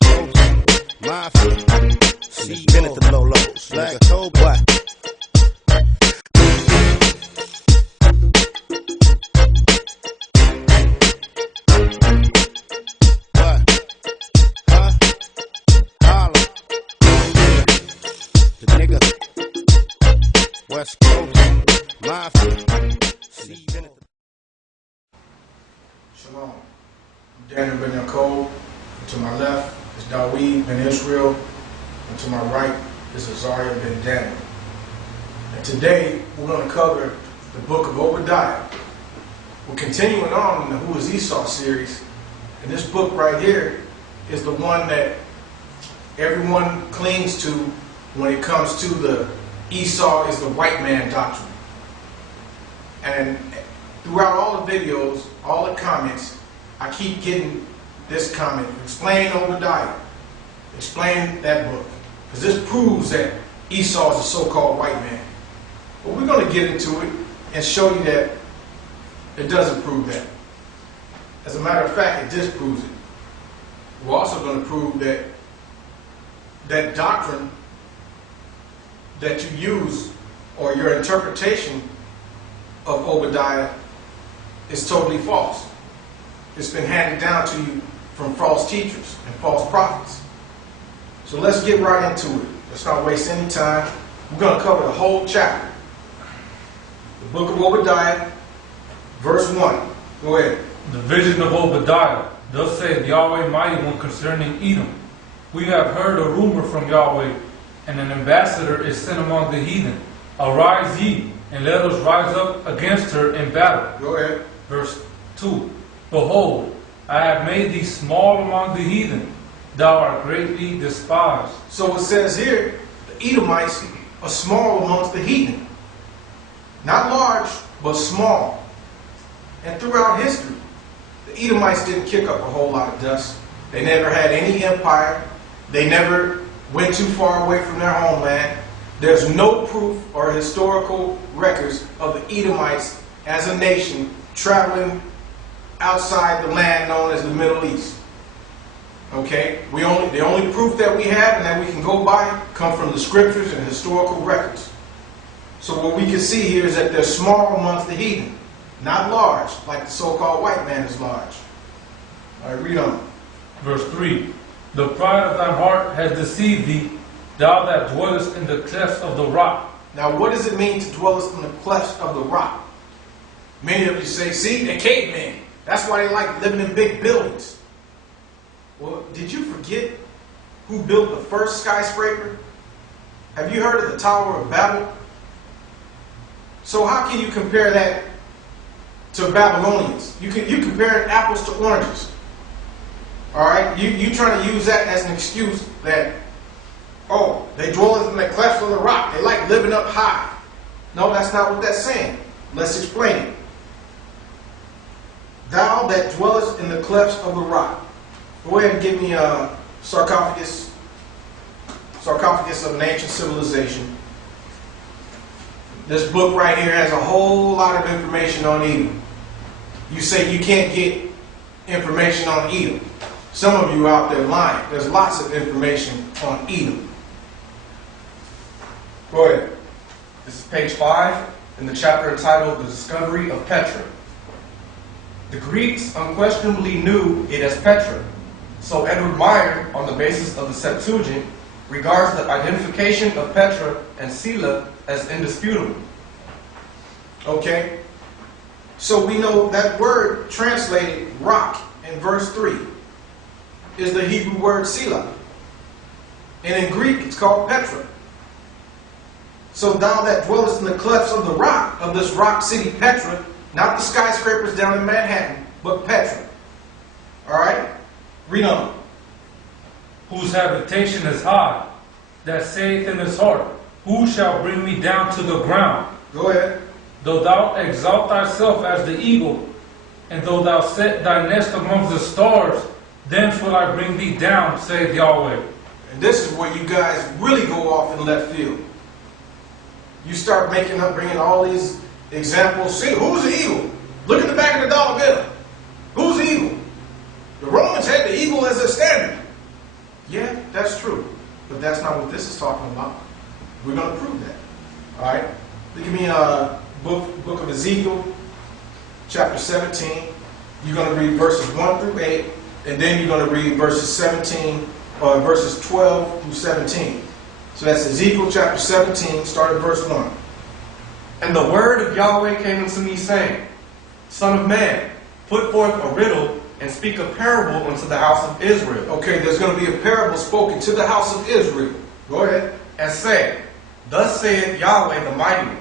West Coast, Mafia, see been at the low lows, Black October. What? Huh? Holla. The nigga. West Coast, Mafia, see been at the. Shalom. I'm Daniel Ben Yaakov. To my left is Dawid Ben Israel, and to my right is Azariah Ben Daniel. And today we're going to cover the book of Obadiah. We're continuing on in the Who is Esau series, and this book right here is the one that everyone clings to when it comes to the Esau is the white man doctrine. And throughout all the videos, all the comments, I keep getting this comment: explain Obadiah, explain that book, because this proves that Esau is a so-called white man. But we're going to get into it and show you that it doesn't prove that. As a matter of fact, it disproves it. We're also going to prove that that doctrine that you use, or your interpretation of Obadiah, is totally false. It's been handed down to you from false teachers and false prophets. So let's get right into it. Let's not waste any time. We're going to cover the whole chapter. The book of Obadiah, verse 1. Go ahead. The vision of Obadiah. Thus saith Yahweh Mighty One concerning Edom. We have heard a rumor from Yahweh, and an ambassador is sent among the heathen. Arise ye, and let us rise up against her in battle. Go ahead. Verse 2. Behold, I have made thee small among the heathen. Thou art greatly despised. So it says here, the Edomites are small amongst the heathen. Not large, but small. And throughout history, the Edomites didn't kick up a whole lot of dust. They never had any empire. They never went too far away from their homeland. There's no proof or historical records of the Edomites as a nation traveling outside the land known as the Middle East. Okay? The only proof that we have and that we can go by come from the scriptures and historical records. So what we can see here is that they're small amongst the heathen, not large, like the so-called white man is large. All right, read on. Verse 3. The pride of thine heart has deceived thee, thou that dwellest in the clefts of the rock. Now what does it mean to dwell in the clefts of the rock? Many of you say, see, they're cavemen. That's why they like living in big buildings. Well, did you forget who built the first skyscraper? Have you heard of the Tower of Babel? So how can you compare that to Babylonians? You compare apples to oranges. All right? You trying to use that as an excuse that, oh, they dwell in the clefts of the rock. They like living up high. No, that's not what that's saying. Let's explain it. Thou that dwellest in the clefts of the rock. Go ahead and give me a sarcophagus of an ancient civilization. This book right here has a whole lot of information on Edom. You say you can't get information on Edom. Some of you out there lying. There's lots of information on Edom. Go ahead. This is page 5 in the chapter entitled The Discovery of Petra. The Greeks unquestionably knew it as Petra, so Edward Meyer, on the basis of the Septuagint, regards the identification of Petra and Sela as indisputable. Okay, so we know that word translated rock in verse 3 is the Hebrew word Sela. And in Greek it's called Petra. So thou that dwellest in the clefts of the rock, of this rock city Petra, not the skyscrapers down in Manhattan, but Petra. Alright? Read on. Whose habitation is high, that saith in his heart, who shall bring me down to the ground? Go ahead. Though thou exalt thyself as the eagle, and though thou set thy nest amongst the stars, thence will I bring thee down, saith Yahweh. And this is where you guys really go off in left field. You start bringing all these examples. See, who's the eagle? Look at the back of the dollar bill. Who's the eagle? The Romans had the eagle as a standard. That's true. But that's not what this is talking about. We're going to prove that. All right? Look at me in book of Ezekiel, chapter 17. You're going to read verses 1 through 8, and then you're going to read verses 12 through 17. So that's Ezekiel chapter 17, start at verse 1. And the word of Yahweh came unto me, saying, Son of man, put forth a riddle, and speak a parable unto the house of Israel. Okay, there's going to be a parable spoken to the house of Israel. Go ahead. And say, Thus saith Yahweh the Mighty One,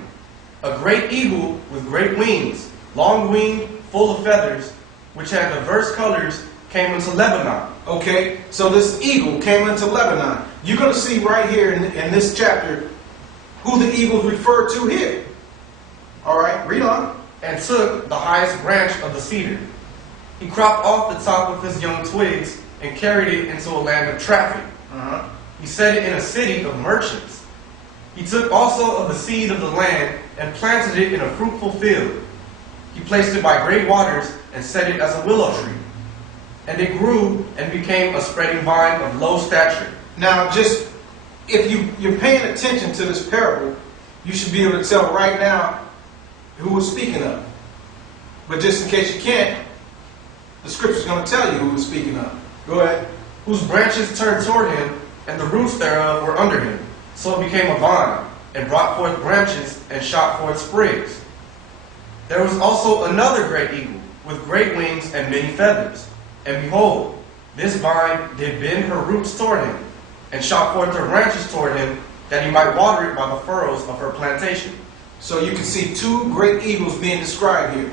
a great eagle with great wings, long-winged, full of feathers, which had diverse colors, came into Lebanon. Okay, so this eagle came into Lebanon. You're going to see right here in this chapter who the eagle referred to here. All right, read on. And took the highest branch of the cedar. He cropped off the top of his young twigs and carried it into a land of traffic. He set it in a city of merchants. He took also of the seed of the land and planted it in a fruitful field. He placed it by great waters and set it as a willow tree. And it grew and became a spreading vine of low stature. Now, just if you're paying attention to this parable, you should be able to tell right now who it's speaking of. But just in case you can't, the scripture's going to tell you who it's speaking of. Go ahead. Whose branches turned toward him, and the roots thereof were under him. So it became a vine, and brought forth branches, and shot forth sprigs. There was also another great eagle, with great wings and many feathers. And behold, this vine did bend her roots toward him, and shot forth her branches toward him, that he might water it by the furrows of her plantation. So you can see two great eagles being described here.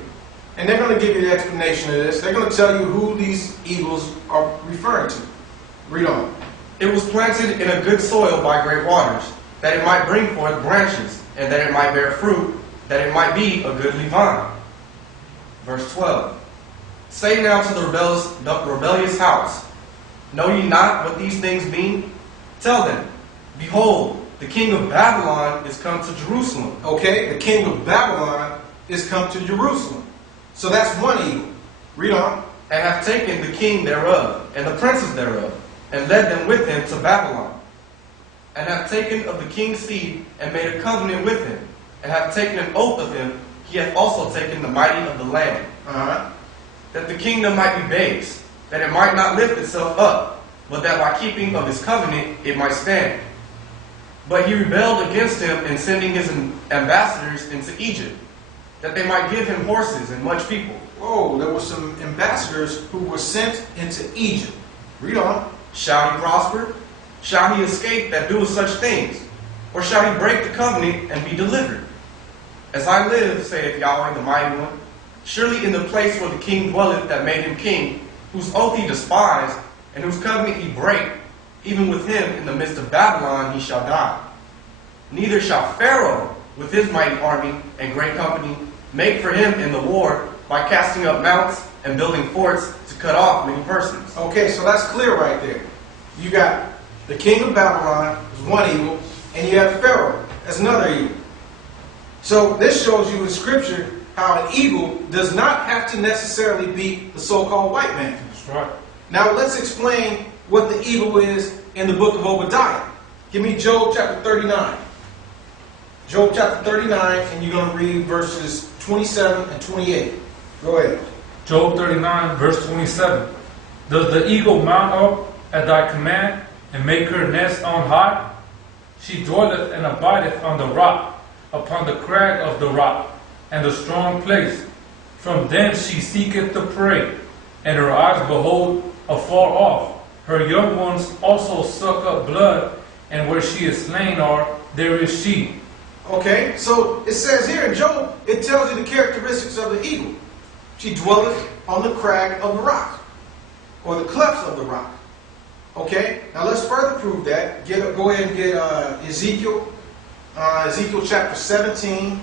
And they're going to give you the explanation of this. They're going to tell you who these eagles are referring to. Read on. It was planted in a good soil by great waters, that it might bring forth branches, and that it might bear fruit, that it might be a goodly vine. Verse 12. Say now to the rebellious house, Know ye not what these things mean? Tell them, Behold, the king of Babylon is come to Jerusalem. Okay, the king of Babylon is come to Jerusalem. So that's one eagle. Read on. And hath taken the king thereof, and the princes thereof, and led them with him to Babylon. And hath taken of the king's seed, and made a covenant with him, and hath taken an oath of him. He hath also taken the mighty of the land. That the kingdom might be base, that it might not lift itself up, but that by keeping of his covenant it might stand. But he rebelled against him in sending his ambassadors into Egypt, that they might give him horses and much people. Whoa, there were some ambassadors who were sent into Egypt. Read on. Shall he prosper? Shall he escape that doeth such things? Or shall he break the covenant and be delivered? As I live, saith Yahweh the Mighty One, surely in the place where the king dwelleth that made him king, whose oath he despised, and whose covenant he brake, even with him in the midst of Babylon he shall die. Neither shall Pharaoh, with his mighty army and great company, make for him in the war by casting up mounts and building forts to cut off many persons. Okay, so that's clear right there. You got the king of Babylon, is one eagle, and you have Pharaoh, that's another eagle. So this shows you in scripture how an eagle does not have to necessarily be the so-called white man. That's right. Now let's explain what the eagle is in the book of Obadiah. Give me Job chapter 39. Job chapter 39, and you're going to read verses 27 and 28. Go ahead. Job 39, verse 27. Does the eagle mount up at thy command, and make her nest on high? She dwelleth and abideth on the rock, upon the crag of the rock, and the strong place. From thence she seeketh the prey, and her eyes behold afar off. Her young ones also suck up blood, and where she is slain there is she. Okay, so it says here in Job, it tells you the characteristics of the eagle. She dwelleth on the crag of the rock, or the clefts of the rock. Okay, now let's further prove that. Go ahead and get Ezekiel chapter 17,